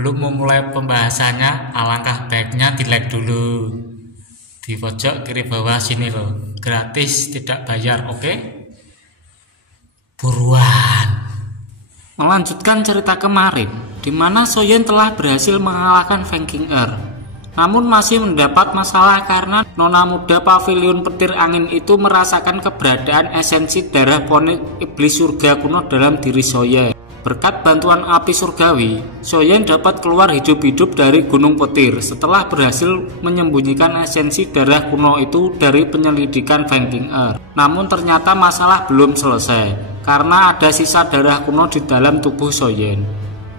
Sebelum memulai pembahasannya, alangkah baiknya di-like dulu. Di pojok kiri bawah sini loh. Gratis, tidak bayar, oke? Buruan. Melanjutkan cerita kemarin, di mana Soyeon telah berhasil mengalahkan Feng Qing'er. Namun masih mendapat masalah karena nona muda pavilion petir angin itu merasakan keberadaan esensi darah ponik iblis surga kuno dalam diri Soyeon. Berkat bantuan api surgawi, Soyeon dapat keluar hidup-hidup dari gunung petir setelah berhasil menyembunyikan esensi darah kuno itu dari penyelidikan Feng Qing'er. Namun ternyata masalah belum selesai karena ada sisa darah kuno di dalam tubuh Soyeon.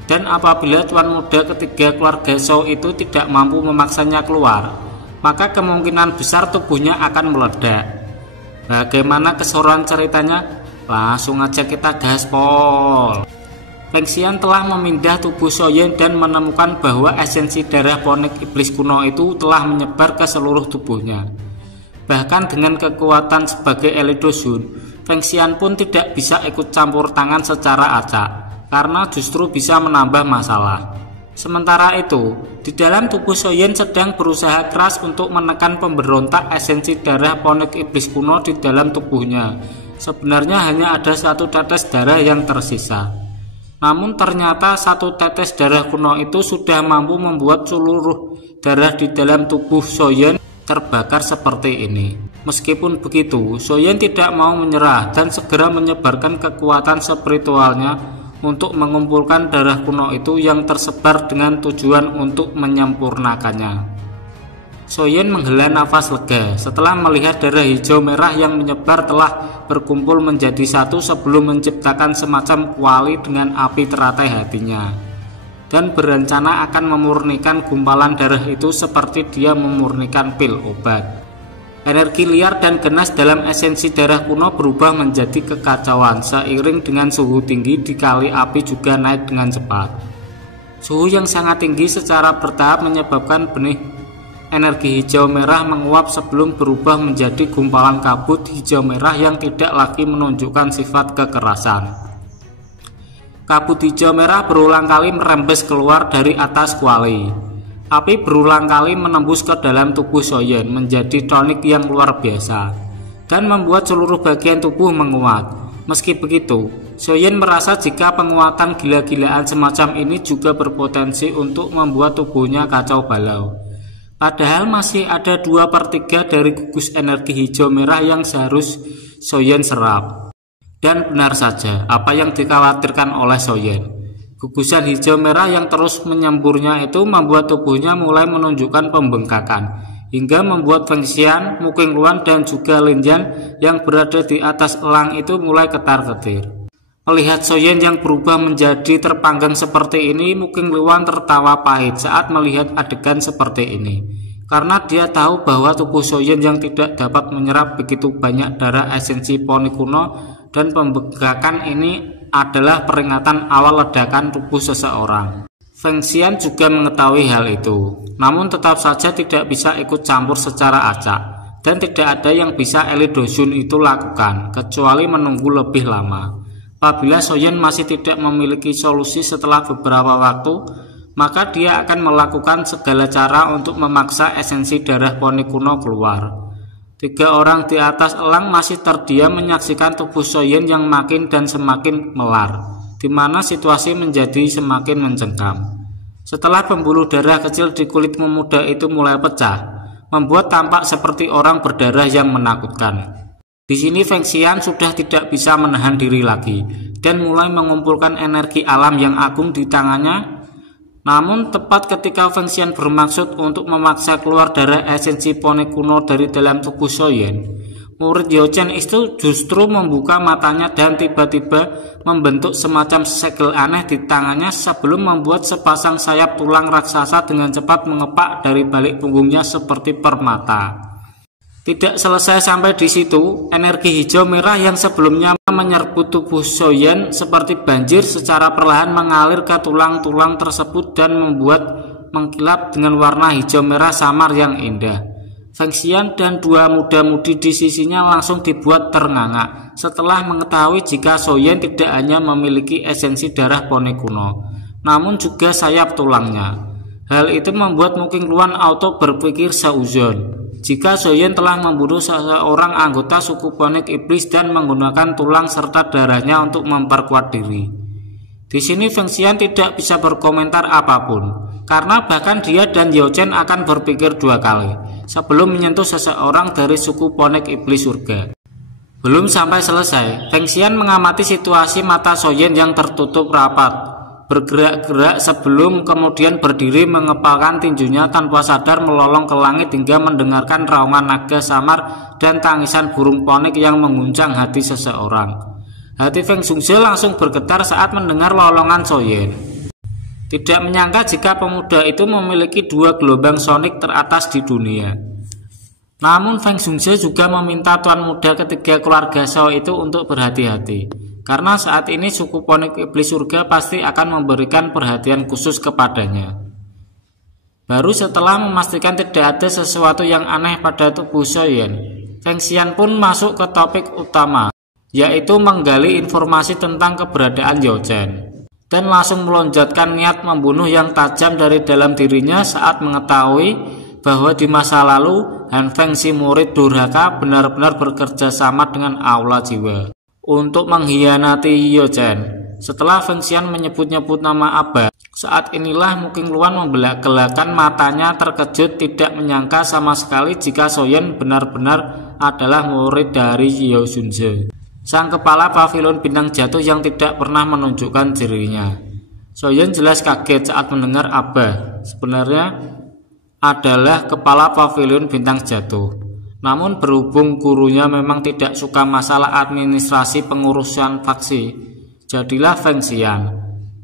Dan apabila tuan muda ketiga keluarga Shou itu tidak mampu memaksanya keluar, maka kemungkinan besar tubuhnya akan meledak. Bagaimana keseruan ceritanya? Langsung aja kita gaspol. Feng Xian telah memindah tubuh Soyeon dan menemukan bahwa esensi darah ponik iblis kuno itu telah menyebar ke seluruh tubuhnya. Bahkan dengan kekuatan sebagai Elidosun, Feng Xian pun tidak bisa ikut campur tangan secara acak, karena justru bisa menambah masalah. Sementara itu, di dalam tubuh Soyeon sedang berusaha keras untuk menekan pemberontak esensi darah ponik iblis kuno di dalam tubuhnya. Sebenarnya hanya ada satu tetes darah yang tersisa. Namun ternyata satu tetes darah kuno itu sudah mampu membuat seluruh darah di dalam tubuh Soyeon terbakar seperti ini. Meskipun begitu, Soyeon tidak mau menyerah dan segera menyebarkan kekuatan spiritualnya untuk mengumpulkan darah kuno itu yang tersebar dengan tujuan untuk menyempurnakannya. Soyeon menghela nafas lega setelah melihat darah hijau merah yang menyebar telah berkumpul menjadi satu sebelum menciptakan semacam kuali dengan api teratai hatinya, dan berencana akan memurnikan gumpalan darah itu seperti dia memurnikan pil obat. Energi liar dan ganas dalam esensi darah kuno berubah menjadi kekacauan seiring dengan suhu tinggi dikali api juga naik dengan cepat. Suhu yang sangat tinggi secara bertahap menyebabkan benih energi hijau merah menguap sebelum berubah menjadi gumpalan kabut hijau merah yang tidak lagi menunjukkan sifat kekerasan. Kabut hijau merah berulang kali merembes keluar dari atas kuali. Api berulang kali menembus ke dalam tubuh Soyeon menjadi tonik yang luar biasa dan membuat seluruh bagian tubuh menguat. Meski begitu, Soyeon merasa jika penguatan gila-gilaan semacam ini juga berpotensi untuk membuat tubuhnya kacau balau. Padahal masih ada 2/3 dari gugus energi hijau merah yang seharus Soyeon serap. Dan benar saja apa yang dikhawatirkan oleh Soyeon. Gugusan hijau merah yang terus menyemburnya itu membuat tubuhnya mulai menunjukkan pembengkakan, hingga membuat Feng Xian, Mu Qingluan dan juga Lin Yan yang berada di atas elang itu mulai ketar-ketir. Melihat Soyeon yang berubah menjadi terpanggang seperti ini, Mu Qingluan tertawa pahit saat melihat adegan seperti ini. Karena dia tahu bahwa tubuh Soyeon yang tidak dapat menyerap begitu banyak darah esensi ponik kuno dan pembengkakan ini adalah peringatan awal ledakan tubuh seseorang. Feng Xian juga mengetahui hal itu, namun tetap saja tidak bisa ikut campur secara acak, dan tidak ada yang bisa Elidosun itu lakukan, kecuali menunggu lebih lama. Apabila Soyeon masih tidak memiliki solusi setelah beberapa waktu, maka dia akan melakukan segala cara untuk memaksa esensi darah ponik kuno keluar. 3 orang di atas elang masih terdiam menyaksikan tubuh Soyeon yang makin dan semakin melar, di mana situasi menjadi semakin mencengkam. Setelah pembuluh darah kecil di kulit pemuda itu mulai pecah, membuat tampak seperti orang berdarah yang menakutkan. Di sini Feng Xian sudah tidak bisa menahan diri lagi dan mulai mengumpulkan energi alam yang agung di tangannya. Namun tepat ketika Feng Xian bermaksud untuk memaksa keluar darah esensi ponik kuno dari dalam tubuh Soyeon, murid Yochen itu justru membuka matanya dan tiba-tiba membentuk semacam segel aneh di tangannya sebelum membuat sepasang sayap tulang raksasa dengan cepat mengepak dari balik punggungnya seperti permata. Tidak selesai sampai di situ, energi hijau merah yang sebelumnya menyerbu tubuh Soyeon seperti banjir secara perlahan mengalir ke tulang-tulang tersebut dan membuat mengkilap dengan warna hijau merah samar yang indah. Feng Xian dan 2 muda-mudi di sisinya langsung dibuat ternganga setelah mengetahui jika Soyeon tidak hanya memiliki esensi darah ponik kuno, namun juga sayap tulangnya. Hal itu membuat Muking Luan auto berpikir seuzon jika Soyen telah membunuh seseorang anggota suku Ponik Iblis dan menggunakan tulang serta darahnya untuk memperkuat diri. Di sini Feng Xian tidak bisa berkomentar apapun, karena bahkan dia dan Yao Chen akan berpikir dua kali sebelum menyentuh seseorang dari suku Ponik Iblis surga. Belum sampai selesai, Feng Xian mengamati situasi mata Soyen yang tertutup rapat, bergerak-gerak sebelum kemudian berdiri mengepalkan tinjunya tanpa sadar melolong ke langit hingga mendengarkan raungan naga samar dan tangisan burung ponik yang mengguncang hati seseorang. Hati Feng Zhongzhe langsung bergetar saat mendengar lolongan Soyen. Tidak menyangka jika pemuda itu memiliki dua gelombang sonik teratas di dunia. Namun Feng Zhongzhe juga meminta tuan muda ketiga keluarga Shao itu untuk berhati-hati, karena saat ini suku Ponik Iblis surga pasti akan memberikan perhatian khusus kepadanya. Baru setelah memastikan tidak ada sesuatu yang aneh pada tubuh Soyen, Feng Xian pun masuk ke topik utama, yaitu menggali informasi tentang keberadaan Yao Chen, dan langsung melonjatkan niat membunuh yang tajam dari dalam dirinya saat mengetahui bahwa di masa lalu Han Feng si murid durhaka benar-benar bekerja sama dengan Aula Jiwa untuk mengkhianati Yao Chen. Setelah Feng Xian menyebut-nyebut nama Abba, saat inilah Muking Luan membelak-belakan matanya terkejut, tidak menyangka sama sekali jika Soyen benar-benar adalah murid dari Yao Zunze, sang kepala pavilion bintang jatuh yang tidak pernah menunjukkan dirinya. Soyen jelas kaget saat mendengar Abba sebenarnya adalah kepala pavilion bintang jatuh. Namun berhubung gurunya memang tidak suka masalah administrasi pengurusan faksi, jadilah Feng Xian.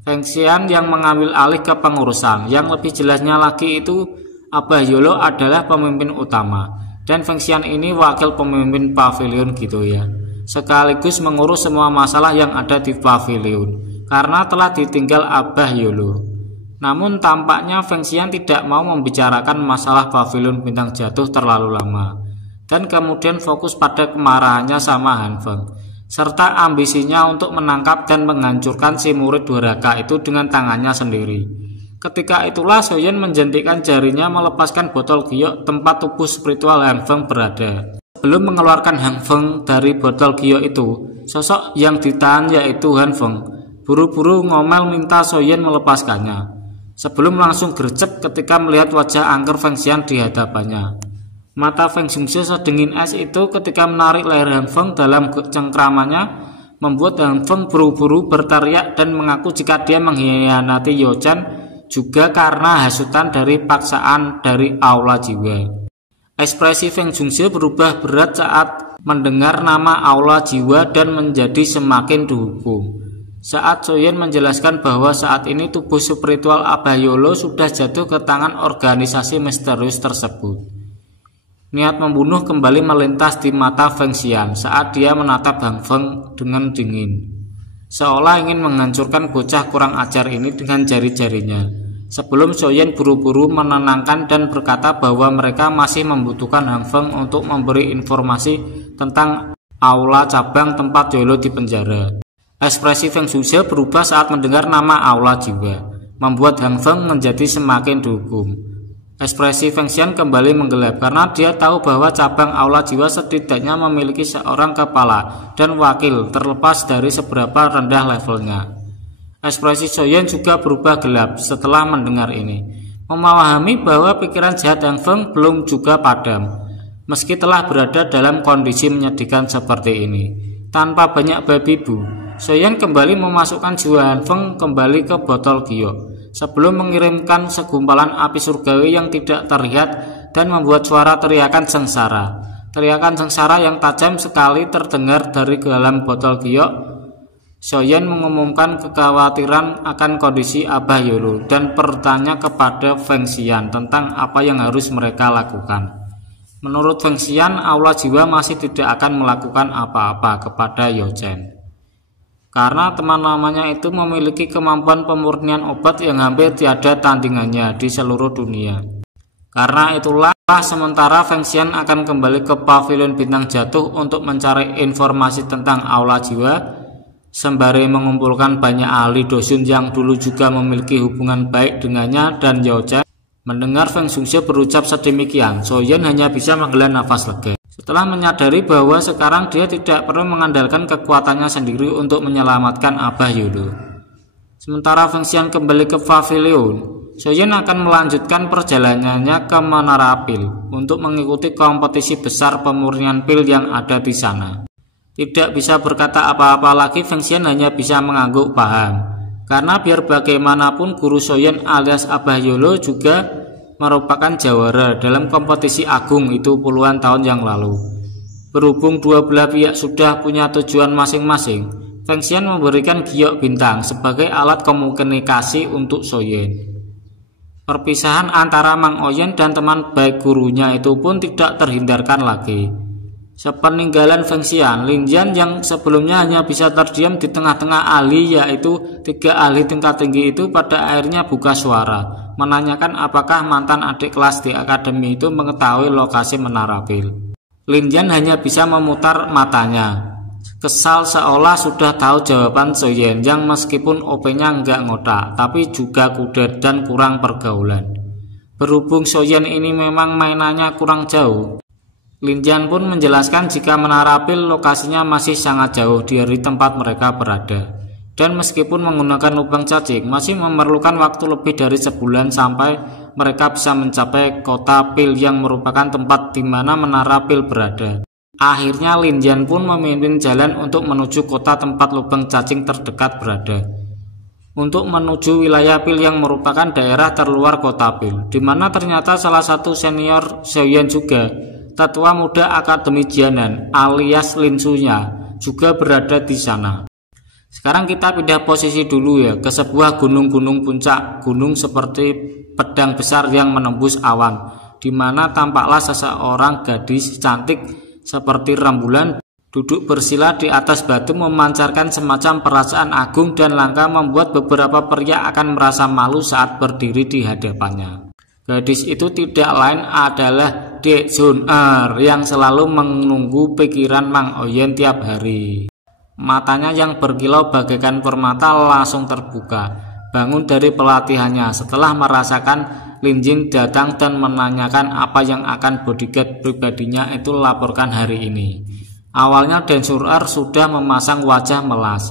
Feng Xian yang mengambil alih ke pengurusan. Yang lebih jelasnya lagi itu Abah Yolo adalah pemimpin utama, dan Feng Xian ini wakil pemimpin pavilion gitu ya, sekaligus mengurus semua masalah yang ada di pavilion karena telah ditinggal Abah Yolo. Namun tampaknya Feng Xian tidak mau membicarakan masalah pavilion bintang jatuh terlalu lama, dan kemudian fokus pada kemarahannya sama Han Feng, serta ambisinya untuk menangkap dan menghancurkan si murid durhaka itu dengan tangannya sendiri. Ketika itulah Soyen menjentikan jarinya melepaskan botol giok tempat tubuh spiritual Han Feng berada. Sebelum mengeluarkan Han Feng dari botol giok itu, sosok yang ditahan yaitu Han Feng buru-buru ngomel minta Soyen melepaskannya, sebelum langsung gercep ketika melihat wajah angker Feng Xian di hadapannya. Mata Feng Zhongzhe sedingin es itu ketika menarik leher Han Feng dalam cengkramannya, membuat Han Feng buru-buru berteriak dan mengaku jika dia mengkhianati Yao Chen juga karena hasutan dari paksaan dari Aula Jiwa. Ekspresi Feng Zhongzhe berubah berat saat mendengar nama Aula Jiwa dan menjadi semakin dihukum saat Soyen menjelaskan bahwa saat ini tubuh spiritual Abah Yolo sudah jatuh ke tangan organisasi misterius tersebut. Niat membunuh kembali melintas di mata Feng Xian saat dia menatap Han Feng dengan dingin, seolah ingin menghancurkan bocah kurang ajar ini dengan jari-jarinya. Sebelum Soyen buru-buru menenangkan dan berkata bahwa mereka masih membutuhkan Han Feng untuk memberi informasi tentang aula cabang tempat Yolo di penjara. Ekspresi Feng Zhongzhe berubah saat mendengar nama Aula Jiwa, membuat Han Feng menjadi semakin dihukum. Ekspresi Feng Xian kembali menggelap karena dia tahu bahwa cabang Aula Jiwa setidaknya memiliki seorang kepala dan wakil terlepas dari seberapa rendah levelnya. Ekspresi Soyen juga berubah gelap setelah mendengar ini, memahami bahwa pikiran jahat Han Feng belum juga padam, meski telah berada dalam kondisi menyedihkan seperti ini. Tanpa banyak babi bu, Soyen kembali memasukkan jiwa Han Feng kembali ke botol giok sebelum mengirimkan segumpalan api surgawi yang tidak terlihat dan membuat suara teriakan sengsara. Teriakan sengsara yang tajam sekali terdengar dari dalam botol giok. Soyen mengumumkan kekhawatiran akan kondisi Abah Yolo dan bertanya kepada Feng Xian tentang apa yang harus mereka lakukan. Menurut Feng Xian, Aula Jiwa masih tidak akan melakukan apa-apa kepada Yao Chen, karena teman-temannya itu memiliki kemampuan pemurnian obat yang hampir tiada tandingannya di seluruh dunia. Karena itulah sementara Feng Xian akan kembali ke pavilion bintang jatuh untuk mencari informasi tentang Aula Jiwa, sembari mengumpulkan banyak ahli dosun yang dulu juga memiliki hubungan baik dengannya dan Yao Zhai. Mendengar Feng Shuxie berucap sedemikian, Soyen hanya bisa menghela nafas lega. Setelah menyadari bahwa sekarang dia tidak perlu mengandalkan kekuatannya sendiri untuk menyelamatkan Abah Yolo. Sementara Feng Xian kembali ke pavilion, Soyen akan melanjutkan perjalanannya ke Menara Pil untuk mengikuti kompetisi besar pemurnian pil yang ada di sana. Tidak bisa berkata apa-apa lagi, Feng Xian hanya bisa mengangguk paham. Karena biar bagaimanapun Guru Soyen alias Abah Yolo juga merupakan jawara dalam kompetisi agung itu puluhan tahun yang lalu. Berhubung dua belah pihak sudah punya tujuan masing-masing, Feng Xian memberikan giok bintang sebagai alat komunikasi untuk Soyen. Perpisahan antara Mang Oyen dan teman baik gurunya itu pun tidak terhindarkan lagi. Sepeninggalan Feng Xian, Lin Jian yang sebelumnya hanya bisa terdiam di tengah-tengah ahli, yaitu 3 ahli tingkat tinggi itu, pada akhirnya buka suara menanyakan apakah mantan adik kelas di akademi itu mengetahui lokasi Menara Pil. Lin Jian hanya bisa memutar matanya, kesal seolah sudah tahu jawaban Soyen yang meskipun OP-nya nggak ngotak, tapi juga kudet dan kurang pergaulan. Berhubung Soyen ini memang mainannya kurang jauh, Lin Jian pun menjelaskan jika Menara Pil lokasinya masih sangat jauh dari tempat mereka berada. Dan meskipun menggunakan lubang cacing, masih memerlukan waktu lebih dari sebulan sampai mereka bisa mencapai kota Pil yang merupakan tempat di mana Menara Pil berada. Akhirnya Lin Jian pun memimpin jalan untuk menuju kota tempat lubang cacing terdekat berada. Untuk menuju wilayah Pil yang merupakan daerah terluar kota Pil, di mana ternyata salah satu senior Soyen juga, tetua muda Akademi Jianan alias Lin Sunya, juga berada di sana. Sekarang kita pindah posisi dulu ya ke sebuah gunung-gunung puncak gunung seperti pedang besar yang menembus awan, di mana tampaklah seseorang gadis cantik seperti rembulan duduk bersila di atas batu memancarkan semacam perasaan agung dan langka, membuat beberapa pria akan merasa malu saat berdiri di hadapannya. Gadis itu tidak lain adalah Dek Sun Er yang selalu menunggu pikiran Mang Oyen tiap hari. Matanya yang berkilau bagaikan permata langsung terbuka, bangun dari pelatihannya setelah merasakan Lin Jin datang dan menanyakan apa yang akan bodyguard pribadinya itu laporkan hari ini. Awalnya Den Sun Er sudah memasang wajah melas,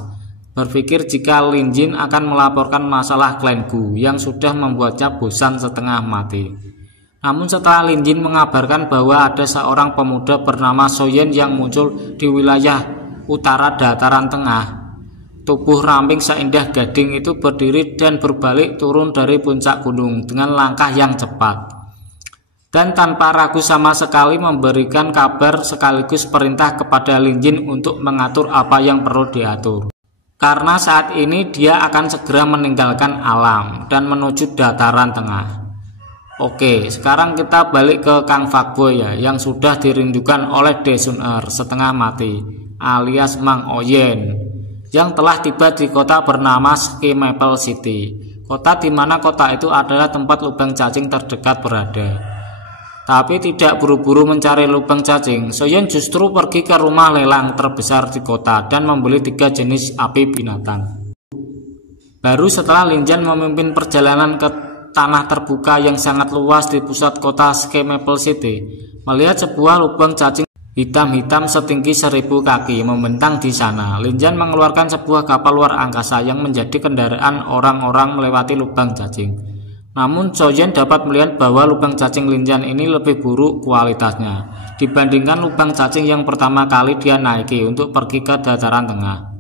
berpikir jika Lin Jin akan melaporkan masalah klan Gu yang sudah membuatnya bosan setengah mati. Namun setelah Lin Jin mengabarkan bahwa ada seorang pemuda bernama Soyen yang muncul di wilayah utara dataran tengah, tubuh ramping seindah gading itu berdiri dan berbalik turun dari puncak gunung dengan langkah yang cepat, dan tanpa ragu sama sekali memberikan kabar sekaligus perintah kepada Lin Jin untuk mengatur apa yang perlu diatur. Karena saat ini dia akan segera meninggalkan alam dan menuju dataran tengah. Oke, sekarang kita balik ke Kang Fuckboy ya, yang sudah dirindukan oleh Dek Sun Er setengah mati alias Mang Oyen, yang telah tiba di kota bernama Ski Maple City, kota di mana kota itu adalah tempat lubang cacing terdekat berada. Tapi tidak buru-buru mencari lubang cacing, Soyen justru pergi ke rumah lelang terbesar di kota dan membeli 3 jenis api binatang. Baru setelah Lin Jian memimpin perjalanan ke tanah terbuka yang sangat luas di pusat kota Ski Maple City, melihat sebuah lubang cacing hitam-hitam setinggi 1000 kaki membentang di sana, Lin Jian mengeluarkan sebuah kapal luar angkasa yang menjadi kendaraan orang-orang melewati lubang cacing. Namun Soyen dapat melihat bahwa lubang cacing Lin Jian ini lebih buruk kualitasnya dibandingkan lubang cacing yang pertama kali dia naiki untuk pergi ke dataran tengah.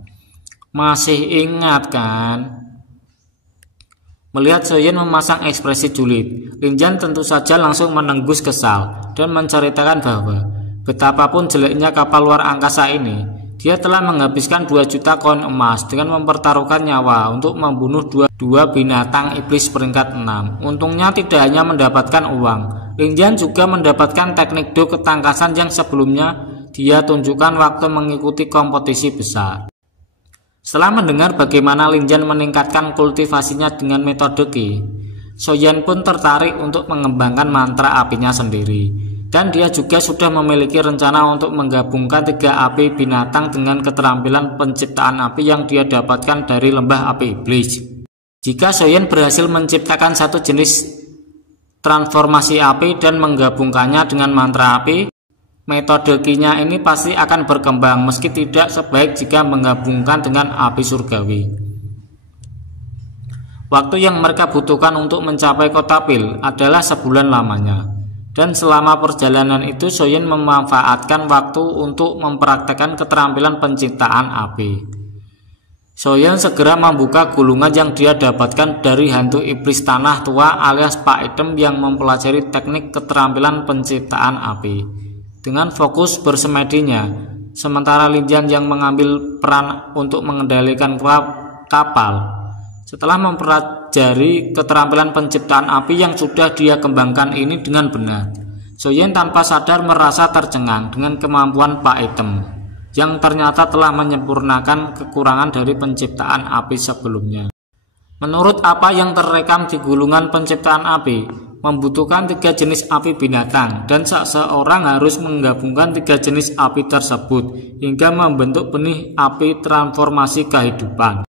Masih ingat kan? Melihat Soyen memasang ekspresi julid, Lin Jian tentu saja langsung menengus kesal dan menceritakan bahwa betapapun jeleknya kapal luar angkasa ini, dia telah menghabiskan 2 juta koin emas dengan mempertaruhkan nyawa untuk membunuh dua binatang iblis peringkat 6. Untungnya tidak hanya mendapatkan uang, Lin Jian juga mendapatkan teknik do ketangkasan yang sebelumnya dia tunjukkan waktu mengikuti kompetisi besar. Setelah mendengar bagaimana Lin Jian meningkatkan kultivasinya dengan metode Qi, Soyen pun tertarik untuk mengembangkan mantra apinya sendiri. Dan dia juga sudah memiliki rencana untuk menggabungkan 3 api binatang dengan keterampilan penciptaan api yang dia dapatkan dari lembah api iblis. Jika Soyen berhasil menciptakan satu jenis transformasi api dan menggabungkannya dengan mantra api, metode Qi-nya ini pasti akan berkembang meski tidak sebaik jika menggabungkan dengan api surgawi. Waktu yang mereka butuhkan untuk mencapai kota Pil adalah sebulan lamanya. Dan selama perjalanan itu Soyen memanfaatkan waktu untuk mempraktekkan keterampilan penciptaan api. Soyen segera membuka gulungan yang dia dapatkan dari hantu iblis tanah tua alias Pak Item yang mempelajari teknik keterampilan penciptaan api. Dengan fokus bersemedinya, sementara Lin Jian yang mengambil peran untuk mengendalikan kapal. Setelah mempelajari keterampilan penciptaan api yang sudah dia kembangkan ini dengan benar, Soyen tanpa sadar merasa tercengang dengan kemampuan Pak Item yang ternyata telah menyempurnakan kekurangan dari penciptaan api sebelumnya. Menurut apa yang terrekam di gulungan penciptaan api, membutuhkan 3 jenis api binatang dan seseorang harus menggabungkan 3 jenis api tersebut hingga membentuk benih api transformasi kehidupan.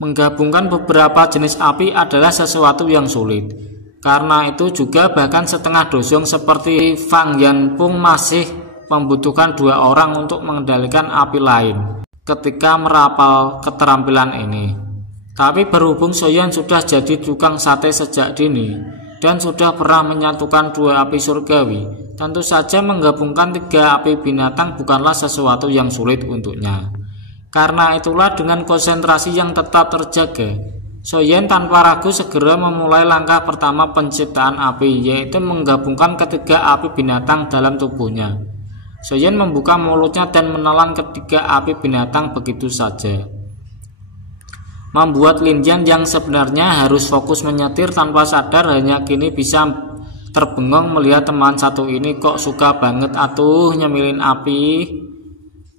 Menggabungkan beberapa jenis api adalah sesuatu yang sulit. Karena itu juga bahkan setengah dosyong seperti Fang Yanpung masih membutuhkan 2 orang untuk mengendalikan api lain ketika merapal keterampilan ini. Tapi berhubung Soyen sudah jadi tukang sate sejak dini dan sudah pernah menyatukan 2 api surgawi, tentu saja menggabungkan 3 api binatang bukanlah sesuatu yang sulit untuknya. Karena itulah dengan konsentrasi yang tetap terjaga, Soyen tanpa ragu segera memulai langkah pertama penciptaan api, yaitu menggabungkan ketiga api binatang dalam tubuhnya. Soyen membuka mulutnya dan menelan ketiga api binatang begitu saja, membuat Lin Jian yang sebenarnya harus fokus menyetir tanpa sadar hanya kini bisa terbengong melihat teman satu ini kok suka banget atuh nyemilin api.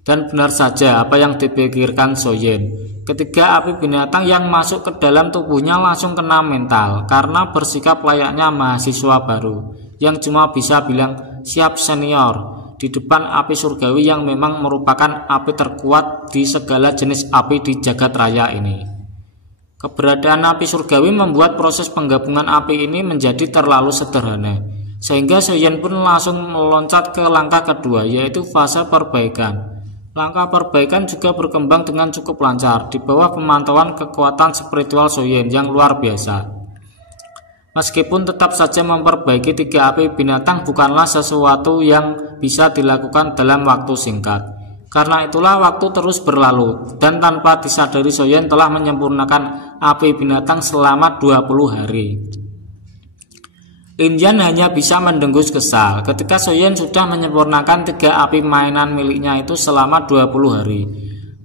Dan benar saja apa yang dipikirkan Soyen. Ketiga api binatang yang masuk ke dalam tubuhnya langsung kena mental karena bersikap layaknya mahasiswa baru yang cuma bisa bilang siap senior di depan api surgawi yang memang merupakan api terkuat di segala jenis api di jagat raya ini. Keberadaan api surgawi membuat proses penggabungan api ini menjadi terlalu sederhana, sehingga Soyen pun langsung meloncat ke langkah kedua, yaitu fase perbaikan. Langkah perbaikan juga berkembang dengan cukup lancar di bawah pemantauan kekuatan spiritual Soyen yang luar biasa. Meskipun tetap saja memperbaiki 3 api binatang bukanlah sesuatu yang bisa dilakukan dalam waktu singkat. Karena itulah waktu terus berlalu dan tanpa disadari Soyen telah menyempurnakan api binatang selama 20 hari. Lin Jian hanya bisa mendengus kesal ketika Soyen sudah menyempurnakan 3 api mainan miliknya itu selama 20 hari.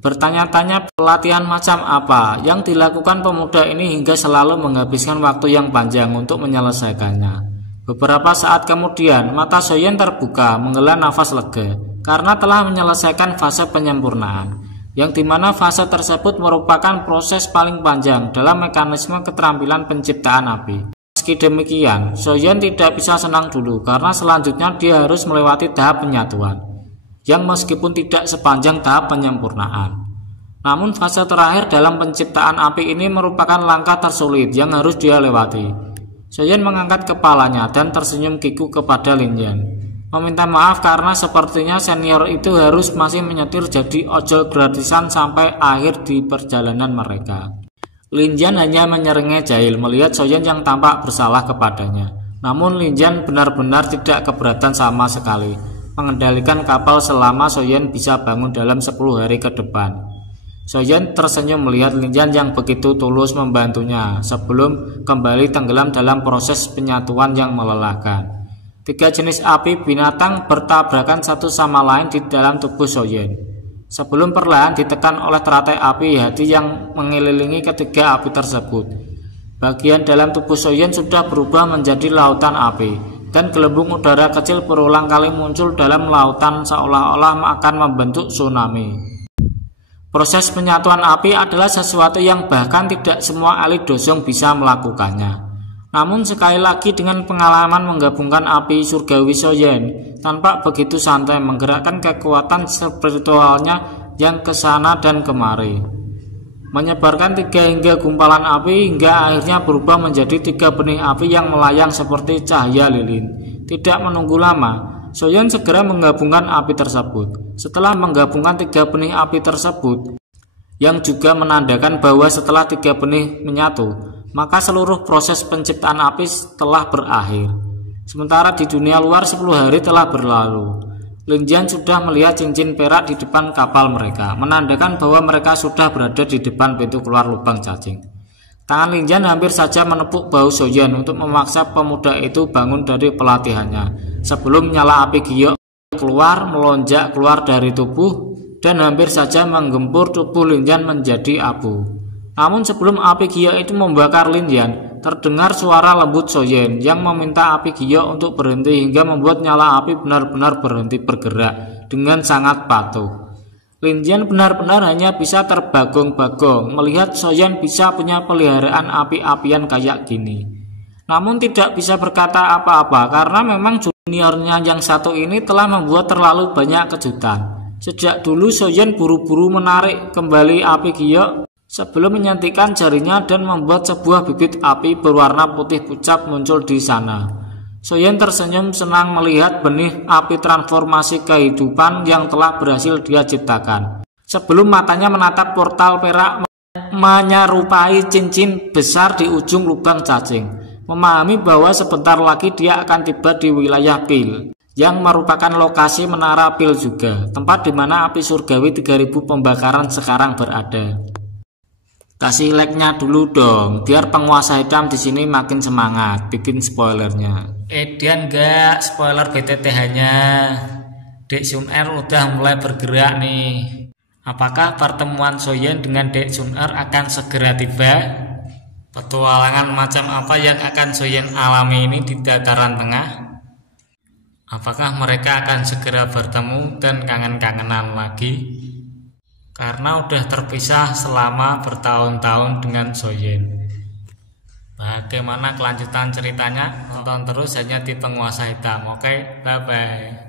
Bertanya-tanya pelatihan macam apa yang dilakukan pemuda ini hingga selalu menghabiskan waktu yang panjang untuk menyelesaikannya. Beberapa saat kemudian mata Soyen terbuka menghela nafas lega karena telah menyelesaikan fase penyempurnaan, yang dimana fase tersebut merupakan proses paling panjang dalam mekanisme keterampilan penciptaan api. Meski demikian, Soyen tidak bisa senang dulu karena selanjutnya dia harus melewati tahap penyatuan, yang meskipun tidak sepanjang tahap penyempurnaan. Namun fase terakhir dalam penciptaan api ini merupakan langkah tersulit yang harus dia lewati. Soyen mengangkat kepalanya dan tersenyum kiku kepada Lin Jian, meminta maaf karena sepertinya senior itu harus masih menyetir jadi ojol gratisan sampai akhir di perjalanan mereka. Lin Jian hanya menyerengai jahil melihat Soyen yang tampak bersalah kepadanya. Namun Lin Jian benar-benar tidak keberatan sama sekali mengendalikan kapal selama Soyen bisa bangun dalam 10 hari ke depan. Soyen tersenyum melihat Lin Jian yang begitu tulus membantunya sebelum kembali tenggelam dalam proses penyatuan yang melelahkan. 3 jenis api binatang bertabrakan satu sama lain di dalam tubuh Soyen sebelum perlahan ditekan oleh teratai api hati yang mengelilingi ketiga api tersebut. Bagian dalam tubuh Soyen sudah berubah menjadi lautan api, dan gelembung udara kecil berulang kali muncul dalam lautan seolah-olah akan membentuk tsunami. Proses penyatuan api adalah sesuatu yang bahkan tidak semua ahli dosyong bisa melakukannya. Namun sekali lagi dengan pengalaman menggabungkan api surgawi Soyen, tanpa begitu santai menggerakkan kekuatan spiritualnya yang kesana dan kemari, menyebarkan 3 hingga gumpalan api hingga akhirnya berubah menjadi 3 benih api yang melayang seperti cahaya lilin. Tidak menunggu lama, Soyeon segera menggabungkan api tersebut. Setelah menggabungkan 3 benih api tersebut, yang juga menandakan bahwa setelah 3 benih menyatu, maka seluruh proses penciptaan api telah berakhir. Sementara di dunia luar 10 hari telah berlalu. Lin Jian sudah melihat cincin perak di depan kapal mereka, menandakan bahwa mereka sudah berada di depan pintu keluar lubang cacing. Tangan Lin Jian hampir saja menepuk bahu Soyeon untuk memaksa pemuda itu bangun dari pelatihannya, sebelum nyala api giok melonjak keluar dari tubuh dan hampir saja menggempur tubuh Lin Jian menjadi abu. Namun sebelum api giok itu membakar Lin Jian, terdengar suara lembut Soyeon yang meminta api giok untuk berhenti hingga membuat nyala api benar-benar berhenti bergerak dengan sangat patuh. Lin Jian benar-benar hanya bisa terbagong-bagong melihat Soyeon bisa punya peliharaan api-apian kayak gini. Namun tidak bisa berkata apa-apa karena memang juniornya yang satu ini telah membuat terlalu banyak kejutan. Sejak dulu Soyeon buru-buru menarik kembali api giok sebelum menyantikan jarinya dan membuat sebuah bibit api berwarna putih pucat muncul di sana. Soyeon tersenyum senang melihat benih api transformasi kehidupan yang telah berhasil dia ciptakan. Sebelum matanya menatap portal perak menyerupai cincin besar di ujung lubang cacing, memahami bahwa sebentar lagi dia akan tiba di wilayah Pil, yang merupakan lokasi menara Pil juga, tempat di mana api surgawi 3000 pembakaran sekarang berada. Kasih like-nya dulu dong, biar penguasa hitam di sini makin semangat bikin spoilernya. Edian enggak spoiler BTTH-nya. Dek Sun-er udah mulai bergerak nih. Apakah pertemuan Soyeon dengan Dek Sun-er akan segera tiba? Petualangan macam apa yang akan Soyeon alami ini di dataran tengah? Apakah mereka akan segera bertemu dan kangen-kangenan lagi? Karena udah terpisah selama bertahun-tahun dengan Soyeon. Bagaimana kelanjutan ceritanya? Tonton terus hanya di Penguasa Hitam. Oke, bye-bye.